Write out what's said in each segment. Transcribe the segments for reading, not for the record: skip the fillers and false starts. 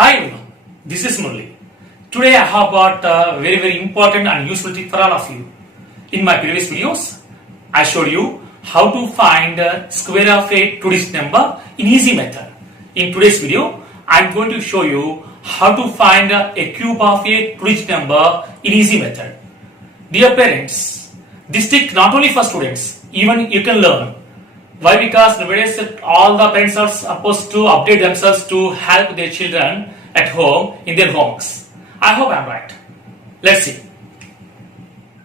Hi everyone, this is Murli. Today I have got a very important and useful tip for all of you. In my previous videos, I showed you how to find square of a two-digit number in easy method. In today's video, I am going to show you how to find a cube of a two-digit number in easy method. Dear parents, this trick not only for students, even you can learn. Why? Because nowadays all the parents are supposed to update themselves to help their children at home in their homes. I hope I am right. Let's see.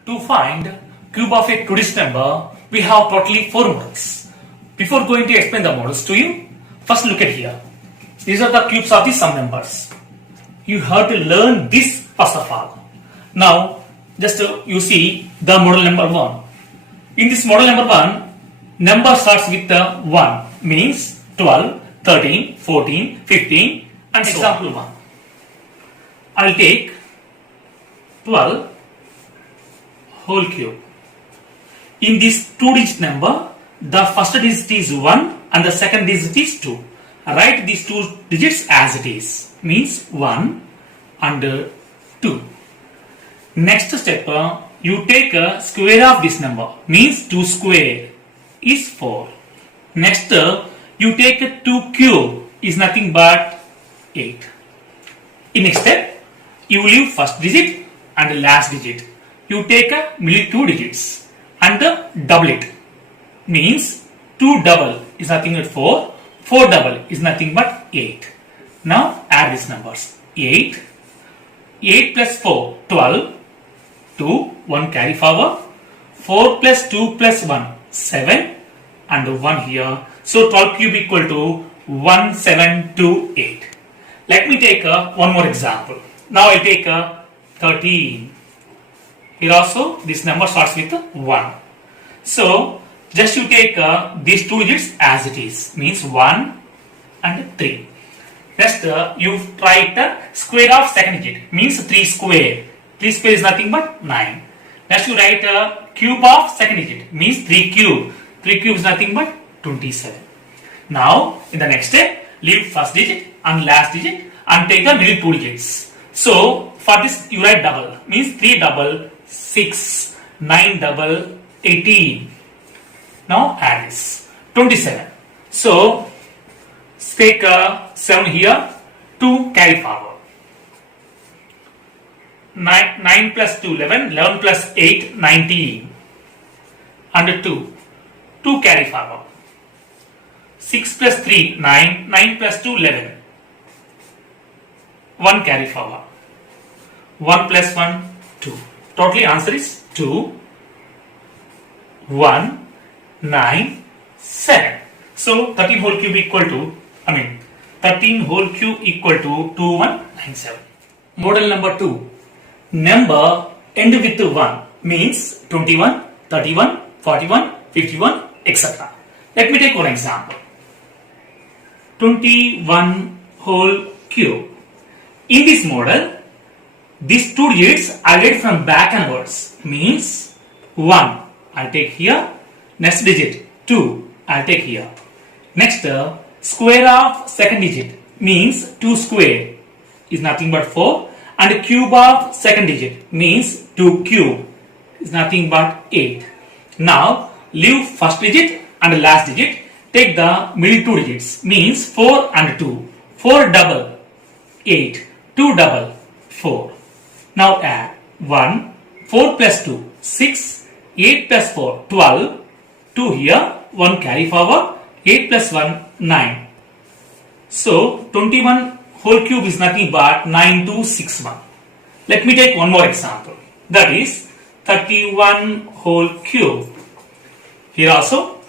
To find cube of a two-digit number, we have totally 4 models. Before going to explain the models to you, first look at here. These are the cubes of the sum numbers. You have to learn this first of all. Now, just you see the model number 1. In this model number 1, number starts with the 1, means 12, 13, 14, 15 and example 1. I will take 12 whole cube. In this two-digit number, the first digit is 1 and the second digit is 2. Write these two digits as it is, means 1 and 2. Next step, you take a square of this number, means 2 square is 4. Next, you take a 2 cube is nothing but 8. In next step, you leave first digit and last digit. You take a middle 2 digits and double it. Means 2 double is nothing but 4. 4 double is nothing but 8. Now add these numbers. 8. 8 plus 4, 12. 2, 1 carry forward. 4 plus 2 plus 1, 7. And 1 here. So 12 cube equal to 1728. Let me take one more example. Now I take 13. Here also this number starts with 1. So just you take these two digits as it is, means 1 and 3. Next you try the square of second digit, means 3 square. 3 square is nothing but 9. Next you write cube of second digit, means 3 cube. 3 cube is nothing but 27. Now in the next step, leave first digit and last digit and take the middle two digits. So for this you write double, means 3 double 6, 9 double 18. Now add this 27. So take 7 here, 2 carry forward. 9 plus 2, 11, 11 plus 8, 19. And 2 carry forward. 6 plus 3, 9, 9 plus 2, 11. 1 carry forward. 1 plus 1, 2. Totally answer is 2, 1, 9, 7. So 13 whole cube equal to, 13 whole cube equal to 2197. Model number 2. Number end with 1 means 21, 31, 41, 51, etc. Let me take one example. 21 whole cube. In this model, these two digits are read from back and onwards, means 1 I'll take here, next digit 2 I'll take here. Next square of second digit means 2 square is nothing but 4 and cube of second digit means 2 cube is nothing but 8. Now leave first digit and last digit, take the middle two digits, means 4 and 2. 4 double 8, 2 double 4. Now add 1, 4 plus 2, 6, 8 plus 4, 12, 2 here, 1 carry forward, 8 plus 1, 9. So 21 whole cube is nothing but 9261. Let me take one more example. That is 31 whole cube. Here also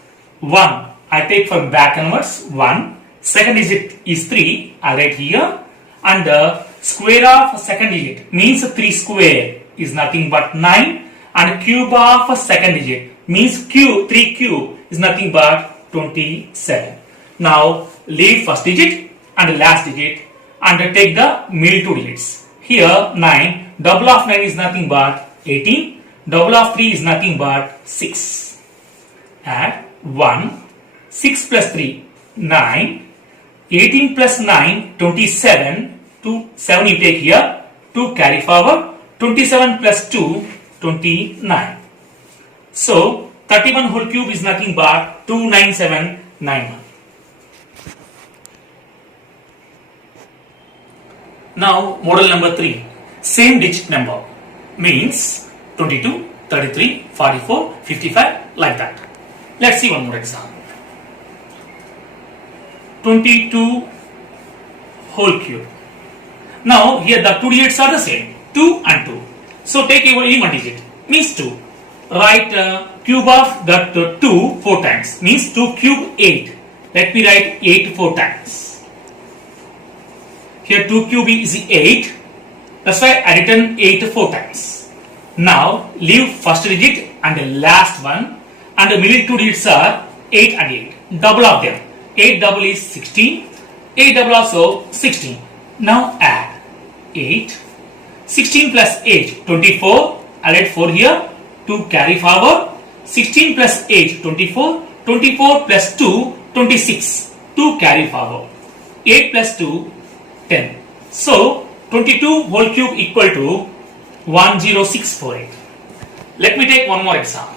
1 I take from back onwards 1. Second digit is 3. I write here. And the square of second digit means 3 square is nothing but 9. And cube of second digit means 3 cube is nothing but 27. Now leave first digit and last digit and take the middle two digits. Here 9, double of 9 is nothing but 18, double of 3 is nothing but 6. Add 1, 6 plus 3, 9, 18 plus 9, 27, 2, 7 you take here, 2 carry forward, 27 plus 2, 29. So 31 whole cube is nothing but 29791. Now model number 3, same digit number, means 22, 33, 44, 55, like that. Let's see one more example. 22 whole cube. Now here the two digits are the same, 2 and 2. So take even one digit, means 2. Write cube of that 2 4 times, means 2 cube 8. Let me write 8 4 times. Here 2 cube is 8. That's why I written 8 4 times. Now leave first digit and the last one, and the middle two digits are 8 and 8. Double of them. 8 double is 16. 8 double also 16. Now add 8. 16 plus 8, 24. I'll add 4 here. 2 carry forward. 16 plus 8, 24. 24 plus 2, 26. 2 carry forward. 8 plus 2, 10. So 22 whole cube equal to 10648. Let me take one more example.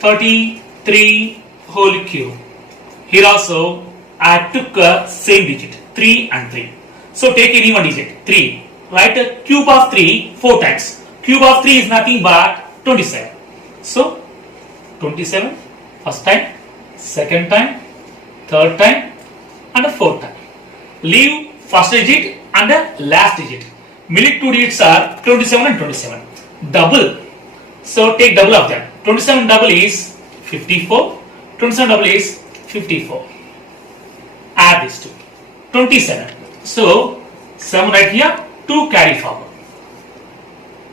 33 whole cube. Here also I took a same digit, 3 and 3. So take any one digit, 3. Write a cube of 3 4 times. Cube of 3 is nothing but 27. So 27 first time, second time, third time and the fourth time. Leave first digit and the last digit. Middle two digits are 27 and 27. Double. So take double of them. 27 double is 54. 27 double is 54. Add these two. 27. So 7 right here. 2 carry forward.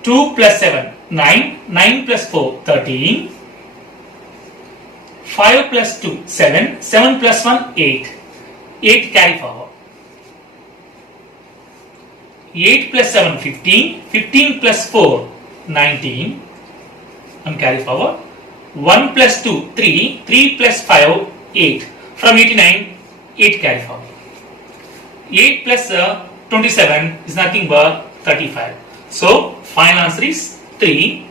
2 plus 7, 9. 9 plus 4, 13. 5 plus 2, 7. 7 plus 1, 8. 8 carry forward. 8 plus 7, 15. 15 plus 4, 19. And carry forward. 1 plus 2, 3. 3 plus 5, 8. From 89, 8 carry forward. 8 plus 27 is nothing but 35. So final answer is 3,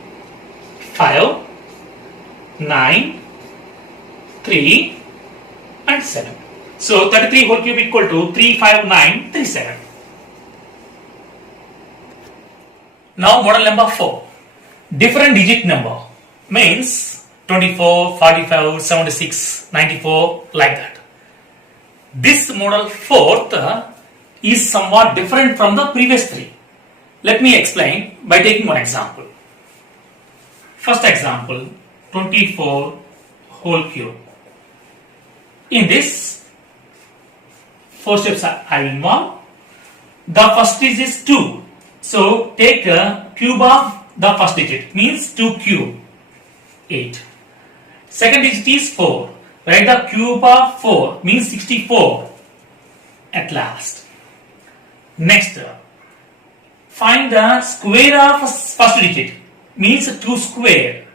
5, 9, 3 and 7. So 33 whole cube equal to 35937. Now model number 4. Different digit number means 24, 45, 76, 94, like that. This model 4th is somewhat different from the previous 3. Let me explain by taking one example. First example, 24 whole cube. In this, 4 steps I will involve. The first digit is 2. So take a cube of the first digit, means 2 cube, 8. Second digit is 4. Write the cube of 4, means 64 at last. Next, find the square of first digit, means 2 square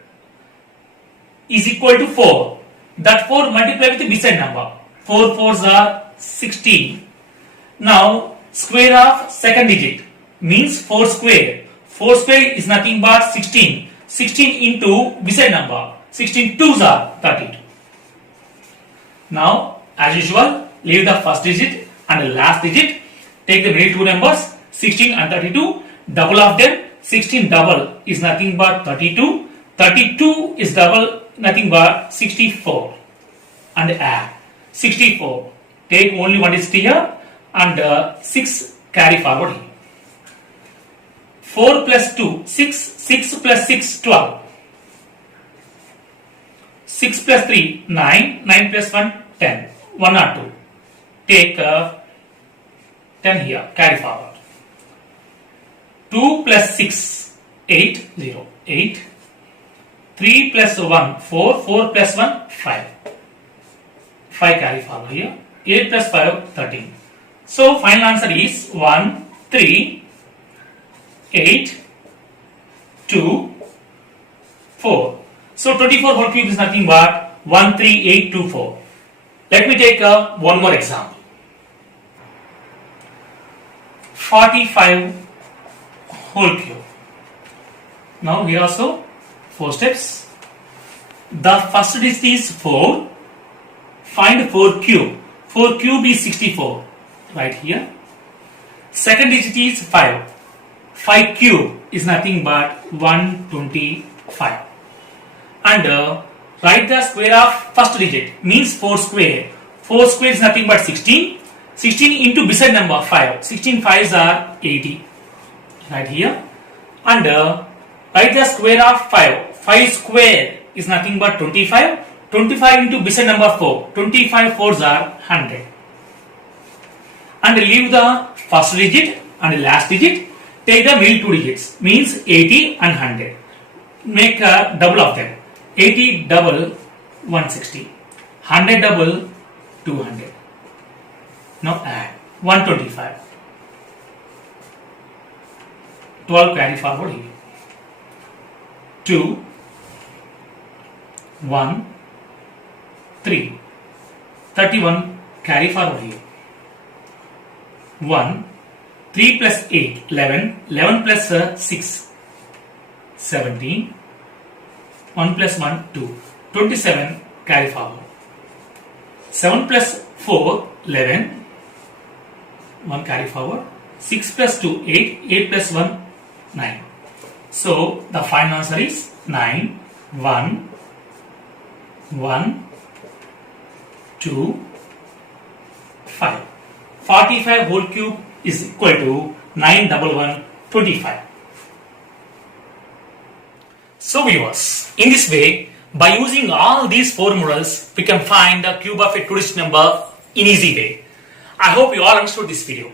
is equal to 4. That 4 multiply with the beside number. 4 4s are 16. Now square of second digit means 4 square. 4 square is nothing but 16. 16 into beside number. 16 2s are 32. Now as usual, leave the first digit and the last digit. Take the middle two numbers, 16 and 32. Double of them. 16 double is nothing but 32. 32 is double nothing but 64. And add 64. Take only one digit here and 6 carry forward here. 4 plus 2, 6. 6 plus 6, 12. 6 plus 3, 9. 9 plus 1, 10. 1 or 2. Take 10 here, carry forward. 2 plus 6, 8, 0, 8. 3 plus 1, 4, 4 plus 1, 5. 5 carry forward here. 8 plus 5, 13. So final answer is 1, 3, 8, 2, 4. So 24 whole cube is nothing but 1, 3, 8, 2, 4. Let me take one more example. 45 whole cube. Now here also 4 steps. The first digit is 4. Find 4 cube. 4 cube is 64. Right here. Second digit is 5. 5 cube is nothing but 125. And write the square of first digit, means 4 square. 4 square is nothing but 16. 16 into beside number 5. 16 5s are 80. Right here. And write the square of 5. 5 square is nothing but 25. 25 into beside number 4. 25 4s are 100. And leave the first digit and the last digit. Take the middle 2 digits, means 80 and 100. Make a double of them. 80 double 160. 100 double 200. Now add 125. 12 carry forward here. 2, 1, 3. 31 carry forward here. 1, 3 plus 8, 11. 11 plus 6, 17. 1 plus 1, 2. 27 carry forward. 7 plus 4, 11. 1 carry forward. 6 plus 2, 8. 8 plus 1, 9. So the final answer is 9, 1, 1, 2, 5. 45 whole cube is equal to 91125. So viewers, in this way, by using all these formulas, we can find the cube of a 2-digit number in easy way. I hope you all understood this video.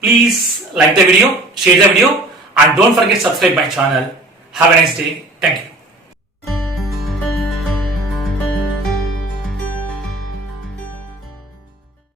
Please like the video, share the video, and don't forget to subscribe my channel. Have a nice day. Thank you.